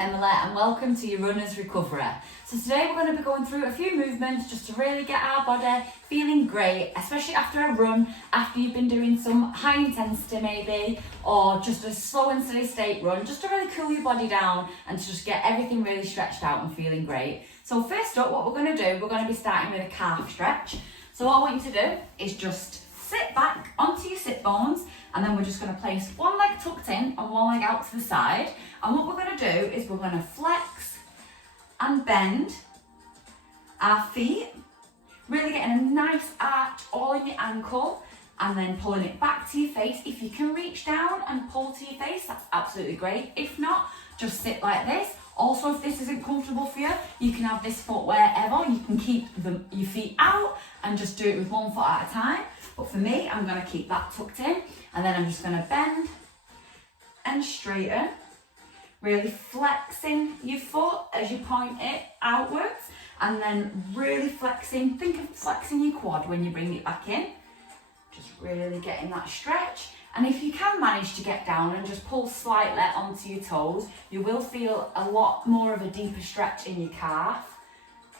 Emily and welcome to your runner's recovery. So today we're going to be going through a few movements just to really get our body feeling great, especially after a run, after you've been doing some high intensity maybe, or just a slow and steady state run, just to really cool your body down and to just get everything really stretched out and feeling great. So first up, what we're going to do, we're going to be starting with a calf stretch. So what I want you to do is just sit back onto your sit bones, and then we're just going to place one leg tucked in and one leg out to the side. And what we're going to do is we're going to flex and bend our feet, really getting a nice arch all in your ankle, and then pulling it back to your face. If you can reach down and pull to your face, that's absolutely great. If not, just sit like this. Also, if this isn't comfortable for you, you can have this foot wherever. You can keep your feet out and just do it with one foot at a time. But for me, I'm going to keep that tucked in, and then I'm just going to bend and straighten, really flexing your foot as you point it outwards, and then really flexing. Think of flexing your quad when you bring it back in, just really getting that stretch. And if you can manage to get down and just pull slightly onto your toes, you will feel a lot more of a deeper stretch in your calf,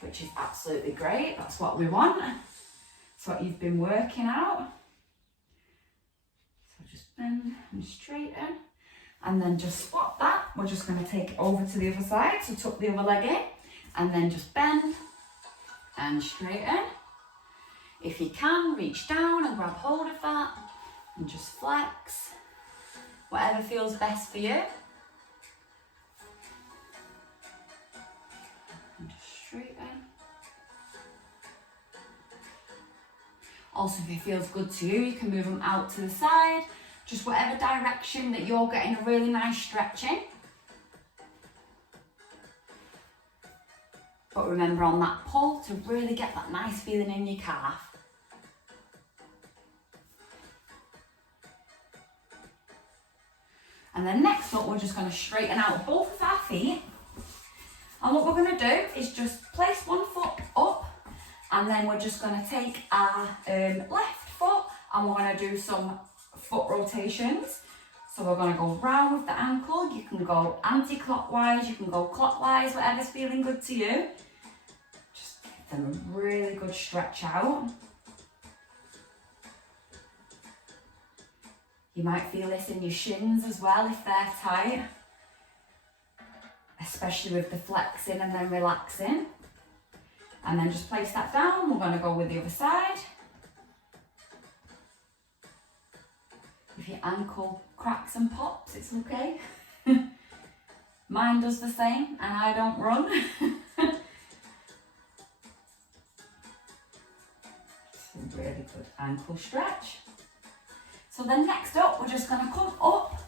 which is absolutely great. That's what we want. That's what you've been working out. So just bend and straighten, and then just swap that. We're just going to take it over to the other side, so tuck the other leg in, and then just bend and straighten. If you can, reach down and grab hold of that, and just flex, whatever feels best for you. And just straighten. Also, if it feels good to you, you can move them out to the side, just whatever direction that you're getting a really nice stretch in. But remember on that pull to really get that nice feeling in your calf. And then next up, we're just going to straighten out both of our feet. And what we're going to do is just place one foot up, and then we're just going to take our left foot and we're going to do some foot rotations. So we're going to go round with the ankle. You can go anti-clockwise, you can go clockwise, whatever's feeling good to you. Just give them a really good stretch out. You might feel this in your shins as well if they're tight, especially with the flexing and then relaxing. And then just place that down. We're going to go with the other side. If your ankle cracks and pops, it's okay. Mine does the same, and I don't run. It's a really good ankle stretch. So then next up, we're just going to come up.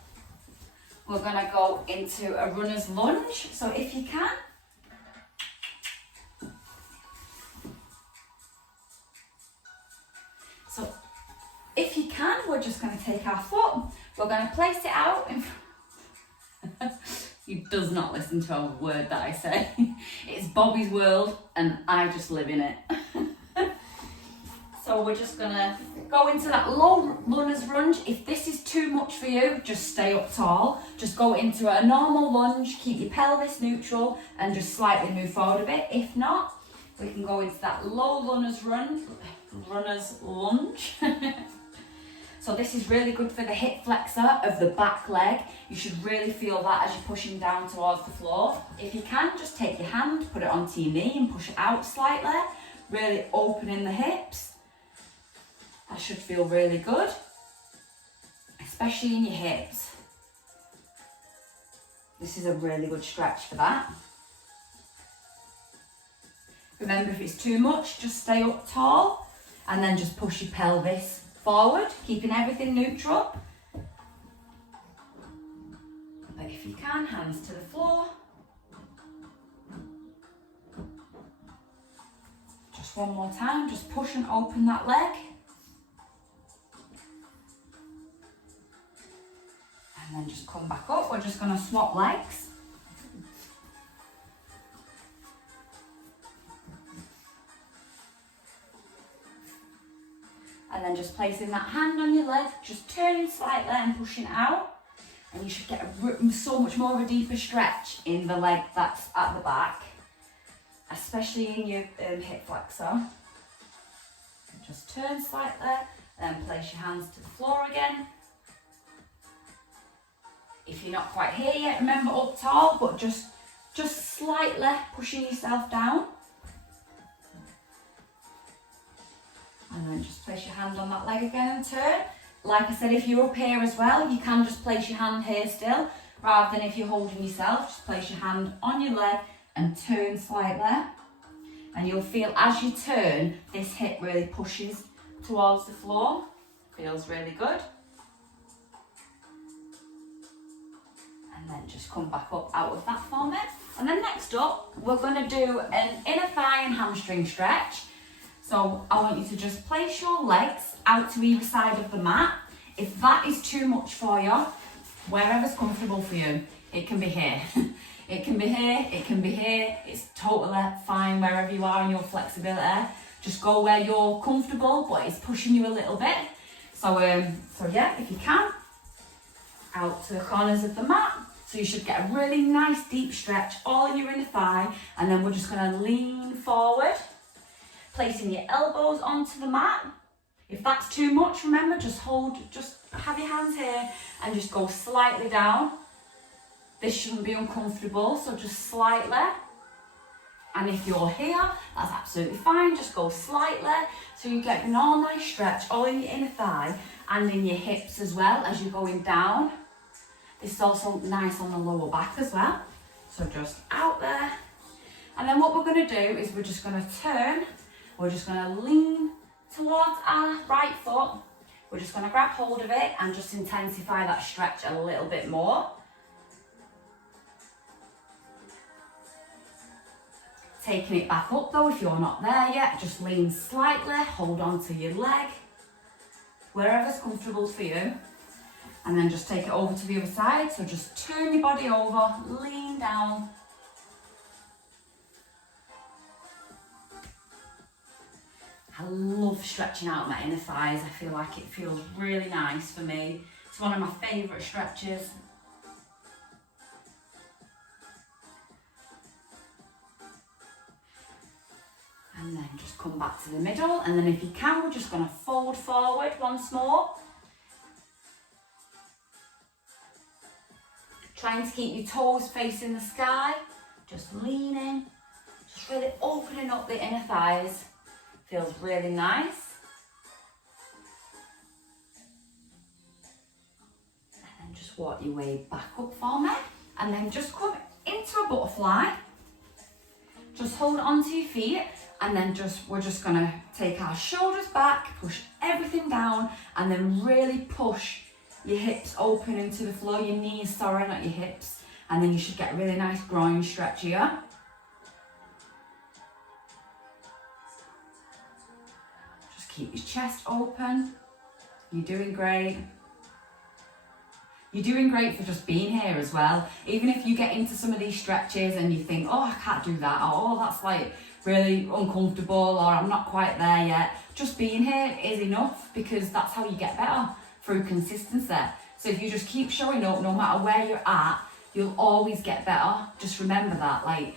We're going to go into a runner's lunge. So if you can, we're just going to take our foot, we're going to place it out in front. He does not listen to a word that I say. It's Bobby's world and I just live in it. So we're just going to go into that low runner's lunge. If this is too much for you, just stay up tall. Just go into a normal lunge, keep your pelvis neutral and just slightly move forward a bit. If not, we can go into that low runner's lunge. So this is really good for the hip flexor of the back leg. You should really feel that as you're pushing down towards the floor. If you can, just take your hand, put it onto your knee and push it out slightly, really opening the hips. That should feel really good, especially in your hips. This is a really good stretch for that. Remember, if it's too much, just stay up tall and then just push your pelvis forward, keeping everything neutral. But if you can, hands to the floor. Just one more time, just push and open that leg. And then just come back up. We're just going to swap legs. And then just placing that hand on your leg, just turning slightly and pushing out. And you should get so much more of a deeper stretch in the leg that's at the back, especially in your hip flexor. Just turn slightly, then place your hands to the floor again. If you're not quite here yet, remember up tall, but just slightly pushing yourself down. And then just place your hand on that leg again and turn. Like I said, if you're up here as well, you can just place your hand here still, rather than if you're holding yourself, just place your hand on your leg and turn slightly. And you'll feel as you turn, this hip really pushes towards the floor. Feels really good. And then just come back up out of that for me. And then next up, we're going to do an inner thigh and hamstring stretch. So I want you to just place your legs out to either side of the mat. If that is too much for you, wherever's comfortable for you, it can be here. It can be here, it can be here. It's totally fine wherever you are in your flexibility. Just go where you're comfortable, but it's pushing you a little bit. So yeah, if you can, out to the corners of the mat. So you should get a really nice deep stretch all in your inner thigh, and then we're just going to lean forward, placing your elbows onto the mat. If that's too much, remember, just have your hands here and just go slightly down. This shouldn't be uncomfortable, so just slightly. And if you're here, that's absolutely fine, just go slightly. So you get an all nice stretch all in your inner thigh and in your hips as well as you're going down. This is also nice on the lower back as well. So just out there. And then what we're going to do is we're just going to turn. We're just going to lean towards our right foot. We're just going to grab hold of it and just intensify that stretch a little bit more. Taking it back up though, if you're not there yet, just lean slightly, hold on to your leg, wherever's comfortable for you. And then just take it over to the other side. So just turn your body over, lean down. I love stretching out my inner thighs. I feel like it feels really nice for me. It's one of my favourite stretches. And then just come back to the middle. And then if you can, we're just going to fold forward once more. Trying to keep your toes facing the sky. Just leaning. Just really opening up the inner thighs. Feels really nice. And then just walk your way back up for me. And then just come into a butterfly. Just hold onto your feet. And then we're just gonna take our shoulders back, push everything down, and then really push your hips open into the floor, your knees, sorry, not your hips. And then you should get a really nice groin stretch here. Just keep your chest open. You're doing great. You're doing great for just being here as well. Even if you get into some of these stretches and you think, oh, I can't do that, or oh, that's like really uncomfortable, or I'm not quite there yet. Just being here is enough, because that's how you get better, through consistency. So if you just keep showing up, no matter where you're at, you'll always get better. Just remember that, like,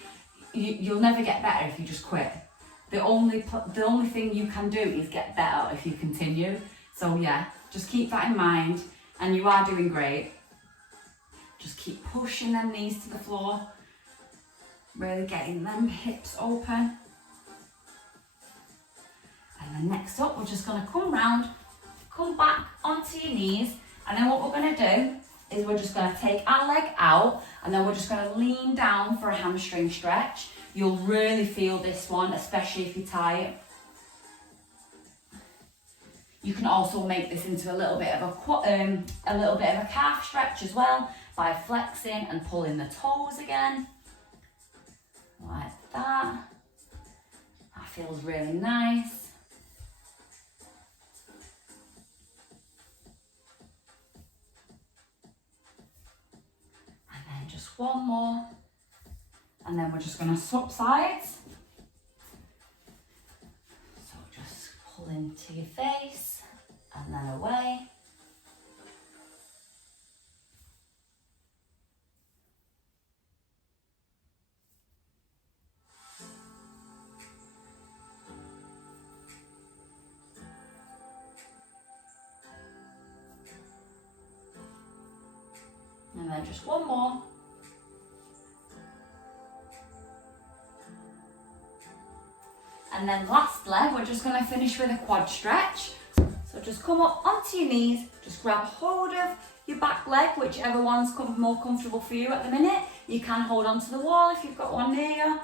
you'll never get better if you just quit. The only thing you can do is get better if you continue. So yeah, just keep that in mind, and you are doing great. Just keep pushing them knees to the floor, really getting them hips open. And then next up, we're just going to come round, come back onto your knees, and then what we're going to do is we're just going to take our leg out, and then we're just going to lean down for a hamstring stretch. You'll really feel this one, especially if you're tight. You can also make this into a little bit of a calf stretch as well, by flexing and pulling the toes again, like that. That feels really nice. And then just one more, and then we're just going to swap sides. So just pull into your face and then away. And then just one more. And then last leg, we're just going to finish with a quad stretch. So just come up onto your knees, just grab hold of your back leg, whichever one's more comfortable for you at the minute. You can hold onto the wall if you've got one near you.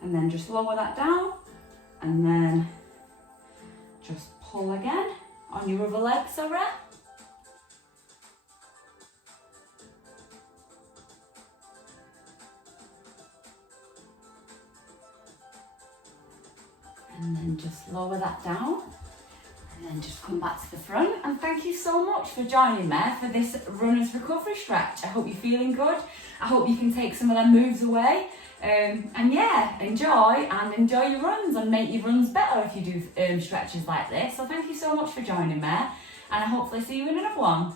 And then just lower that down, and then just pull again on your other leg, sorry. And then just lower that down, and then just come back to the front. And thank you so much for joining me for this runner's recovery stretch. I hope you're feeling good. I hope you can take some of them moves away. And yeah, enjoy your runs and make your runs better if you do stretches like this. So thank you so much for joining me, and I hopefully see you in another one.